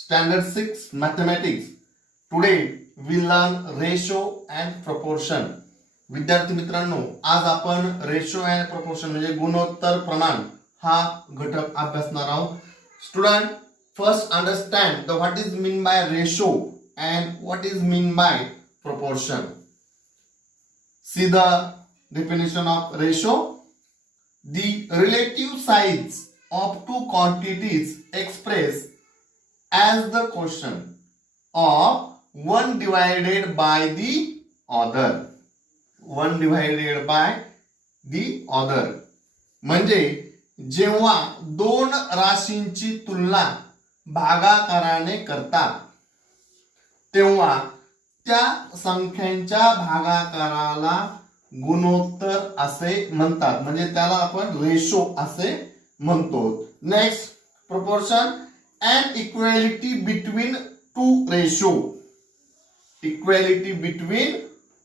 Standard 6 Mathematics. Today we learn ratio and proportion. विद्यार्थी मित्रांनो, आज आपण रेशो अँड प्रपोर्शन म्हणजे गुणोत्तर प्रमाण हा घटक अभ्यासणार आहोत. Student, first understand the what is mean by ratio and what is mean by proportion. See the definition of ratio. The relative size of two quantities expressed as the quotient of one divided by the other. One divided by the other. म्हणजे जेव्हा दोन राशींची तुलना भागाकाराने करतात तेव्हा त्या संख्यांच्या भागाकाराला गुणोत्तर असे म्हणतात, म्हणजे त्याला आपण रेशो असे म्हणतो. Next, proportion and equality between two ratio. Equality between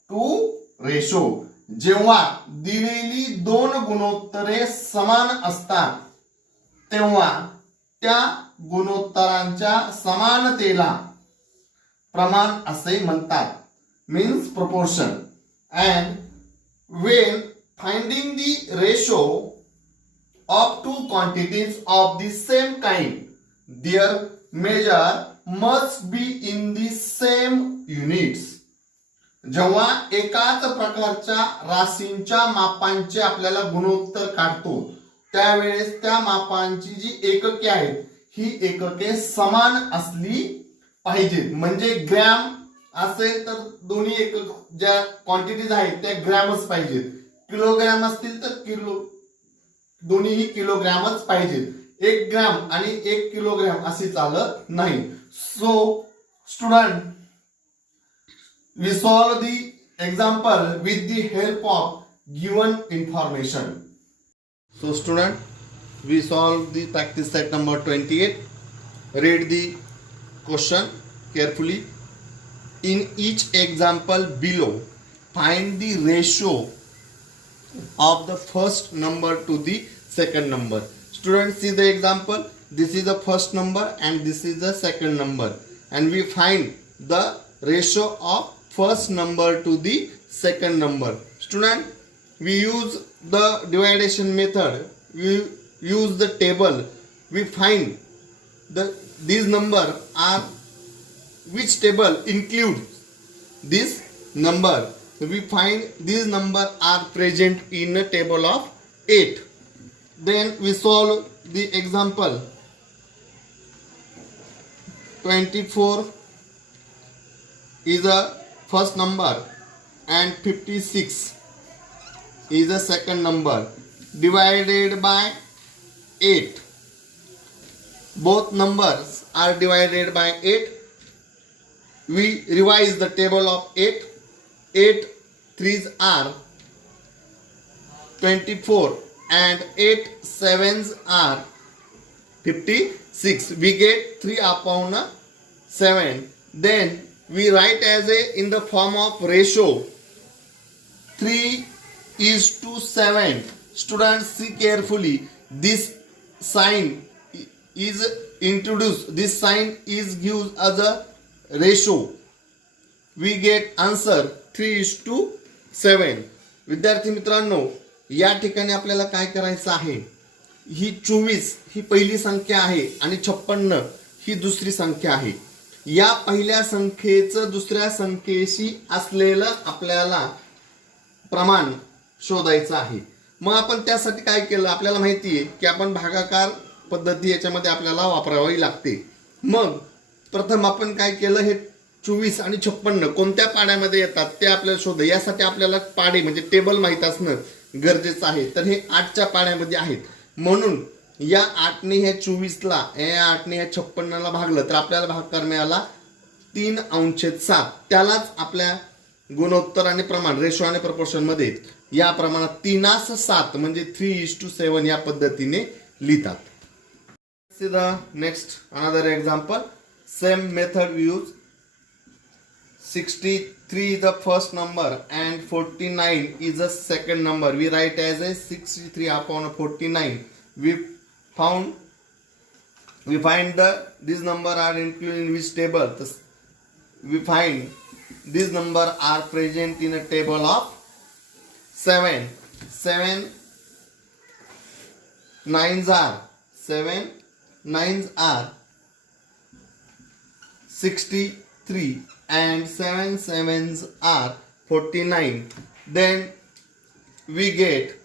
two ratio, जेव्हा दिलेली दोन गुणोत्तरे समान असतात तेव्हा त्या गुणोत्तरांच्या समानतेला प्रमाण असे म्हणतात, means proportion. And when finding the ratio of two quantities of the same kind, their measure must be in the same units. जेव्हा एकाच प्रकारच्या राशींच्या मापांचे आपल्याला गुणोत्तर काढतो त्यावेळेस त्या मापांची जी एकके आहेत ही एकके समान असली पाहिजेत. म्हणजे ग्रॅम असेल तर दोन्ही एकक ज्या क्वांटिटीज आहेत त्या ग्रॅमच पाहिजेत. किलोग्रॅम असतील तर किलो, दोन्हीही किलोग्रॅमच पाहिजेत. 1 ग्रॅम आणि 1 किलोग्रॅम असे चालत नाही. So student, we solve the example with the help of given information. So student, we solve the practice set number 28. Read the question carefully. In each example below, find the ratio of the first number to the second number. Students, see the example. This is the first number and this is the second number, and we find the ratio of first number to the second number. Student, we use the division method. We use the table. We find these number are, which table includes this number. We find these number are present in a table of 8. Then we solve the example. 24 is a first number and 56 is the second number, divided by 8. Both numbers are divided by 8. We revise the table of 8. 8 3s are 24 and 8 7s are 56. We get 3 upon 7. Then we write as a in the form of ratio 3:7. Students, see carefully. This sign is introduced. This sign is gives as a ratio. We get answer 3:7. विद्यार्थी मित्रांनो, या ठिकाणी आपल्याला काय करायचं आहे, ही 24 ही पहिली संख्या आहे आणि 56 ही दुसरी संख्या आहे. या पहिल्या संख्येचं दुसऱ्या संख्येशी असलेलं आपल्याला प्रमाण शोधायचं आहे. मग आपण त्यासाठी काय केलं, आपल्याला माहिती आहे की आपण भागाकार पद्धती याच्यामध्ये आपल्याला वापरावी लागते. मग प्रथम आपण काय केलं, हे 24 आणि 56 कोणत्या पाड्यामध्ये येतात ते आपल्याला शोध. यासाठी आपल्याला पाडे म्हणजे टेबल माहित असणं गरजेचं आहे. तर हे 8च्या पाड्यामध्ये आहेत, म्हणून या 8ने ह्या 24ला, या 8ने ह्या 56ला भागलं तर आपल्याला भागाकार मिळाला 3/7. त्यालाच आपल्या गुणोत्तर आणि प्रमाण रेशो आणि प्रपोर्शन मध्ये या प्रमाणात 3:7 म्हणजे 3:7 या पद्धतीने लिहितात. See the next another example. Same method we use. 63 is the first number and 49 is the second number. We write as a 63 upon 49. We found we find these number are included in which table? We find these number are present in a table of 7. 7 nines are 63 and 7 sevens are 49. Then we get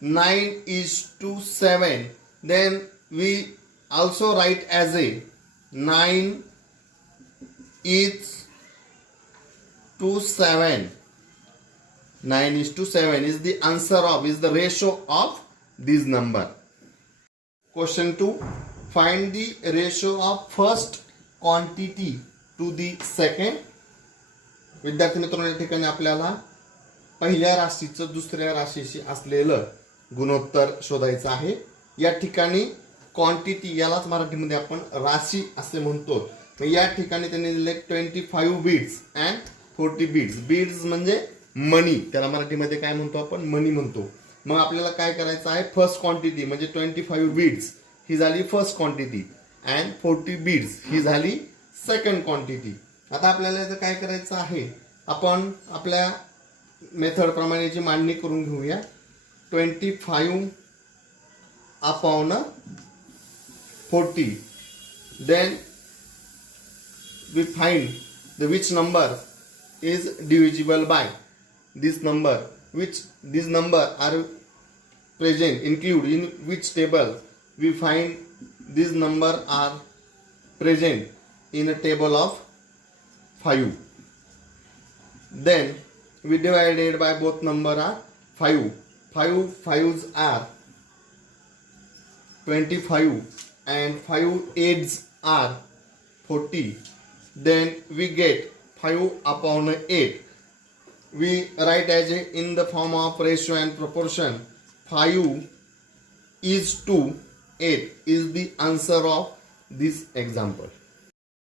9 is to 7. Then we also write as a 9 is to 7. 9 is to 7 is the answer of, is the ratio of this number. Question 2. Find the ratio of first quantity to the second. विद्यार्थी मित्रांनो, या ठिकाणी आपल्याला पहिल्या राशीचं दुसऱ्या राशीशी असलेलं गुणोत्तर शोधायचं आहे. या ठिकाणी क्वांटिटी, यालाच मराठीमध्ये आपण राशी असे म्हणतो. या ठिकाणी त्यांनी दिले 25 बीड्स अँड 40 बीड्स. बीड्स म्हणजे मनी, त्याला मराठीमध्ये काय म्हणतो आपण? मनी म्हणतो. मग आपल्याला काय करायचं आहे? फर्स्ट क्वांटिटी म्हणजे 25 बीड्स ही झाली फर्स्ट क्वांटिटी अँड 40 बीड्स ही झाली सेकंड क्वांटिटी. आता आपल्याला याचं काय करायचं आहे? आपण आपल्या मेथड प्रमाणेची मांडणी करून घेऊया. 25 अपॉन 40. Then we find which number is divisible by this number, which these number are present, include in which table. We find these number are present in a table of 5. Then we divided by both number are 5. 5 5s are 25 and 5 8s are 40. Then we get 5 upon 8. We write as in the form of ratio and proportion. 5 is to 8 is the answer of this example.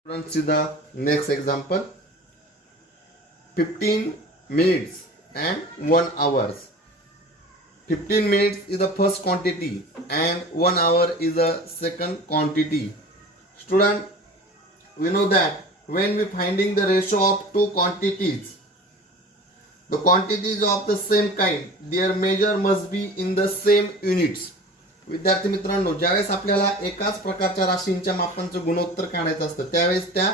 Students, see the next example. 15 minutes and 1 hours. 15 minutes is the first quantity and 1 hour is the second quantity. Student, we know that when we finding the ratio of two quantities, the quantities of the same kind, their measure must be in the same units. विद्यार्थी मित्रांनो, ज्यावेळेस आपल्याला एकाच प्रकारच्या राशींच्या मापांचं गुणोत्तर काढायचं असतं त्यावेळेस त्या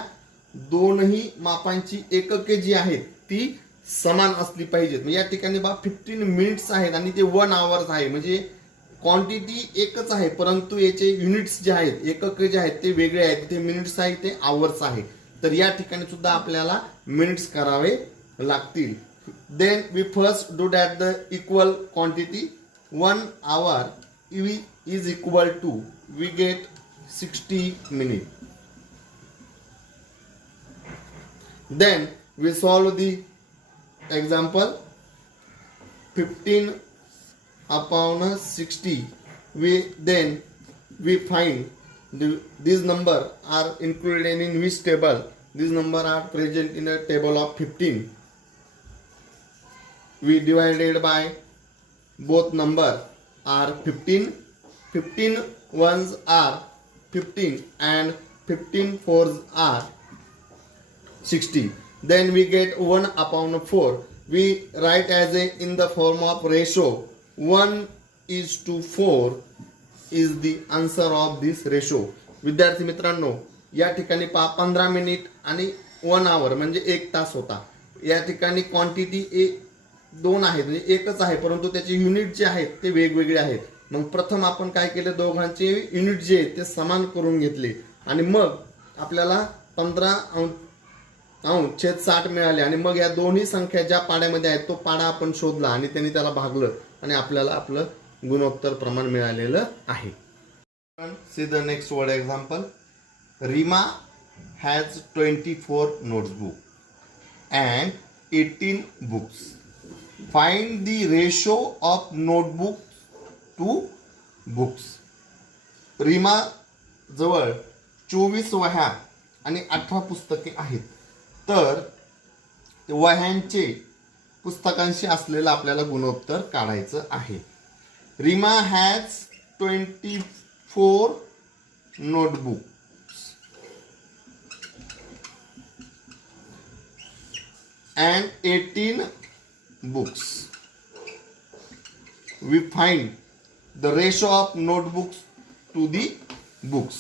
दोनही मापांची एकके जी आहेत ती समान असली पाहिजेत. या ठिकाणी 15 मिनिट्स आहेत आणि ते 1 आवर्स आहे. म्हणजे क्वांटिटी एकच आहे परंतु याचे युनिट्स जे आहेत, एकके जे आहेत ते वेगळे आहेत. ते मिनिट्स आहे, ते आवर्स आहे. तर या ठिकाणी सुद्धा आपल्याला मिनिट्स करावे लागतील. Then we first do that the equal quantity. 1 hour is equal to, we get 60 minutes. Then we solve the example. 15 upon 60. We find these number are included in which table? These number are present in a table of 15. We divided by both number are 15. 15 ones are 15 and 15 fours are 60. Then we get 1 upon 4. We write as in the form of ratio. 1 is to 4 is the answer of this ratio. विद्यार्थी मित्रांनो, या ठिकाणी 15 मिनिट आणि 1 hour म्हणजे 1 तास होता. या ठिकाणी क्वांटिटी 2 आहेत म्हणजे एकच आहे परंतु त्याचे युनिट जे आहेत ते वेगवेगळे आहेत. मग प्रथम आपण काय केलं? दोघांचे युनिट जे आहेत ते समान करून घेतले आणि मग आपल्याला 15/60 मिळाले. आणि मग या दोन्ही संख्या ज्या पाड्यामध्ये आहेत तो पाडा आपण शोधला आणि त्यांनी त्याला भागलं आणि आपल्याला आपलं गुणोत्तर प्रमाण मिळालेलं आहे. See the next word example. Reema has 24 notebook and 18 books. Find the ratio of notebook to books. Reema जवळ 24 वह्या आणि 18 पुस्तके आहेत. तर वह्यांचे पुस्तकांशी असलेलं आपल्याला गुणोत्तर काढायचं आहे. Reema has 24 notebooks and 18 books. We find the ratio of notebooks to the books.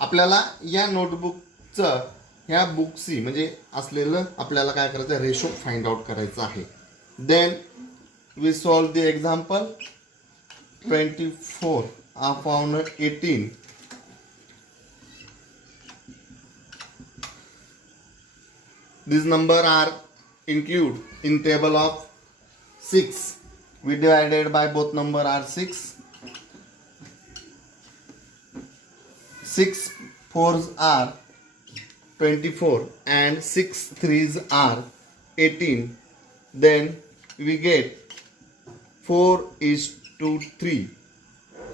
आपल्याला या नोटबुकचं ह्या बुक्सची म्हणजे असलेलं आपल्याला काय करायचं रेशो फाइंड आउट करायचं आहे. Then we solve the example 24 upon 18. These numbers are included in table of 6. We divided by both number are 6. 6 4s are 24 and 6 3s are 18. Then we get 4:3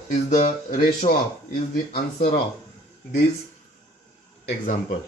is the ratio of, is the answer of this example.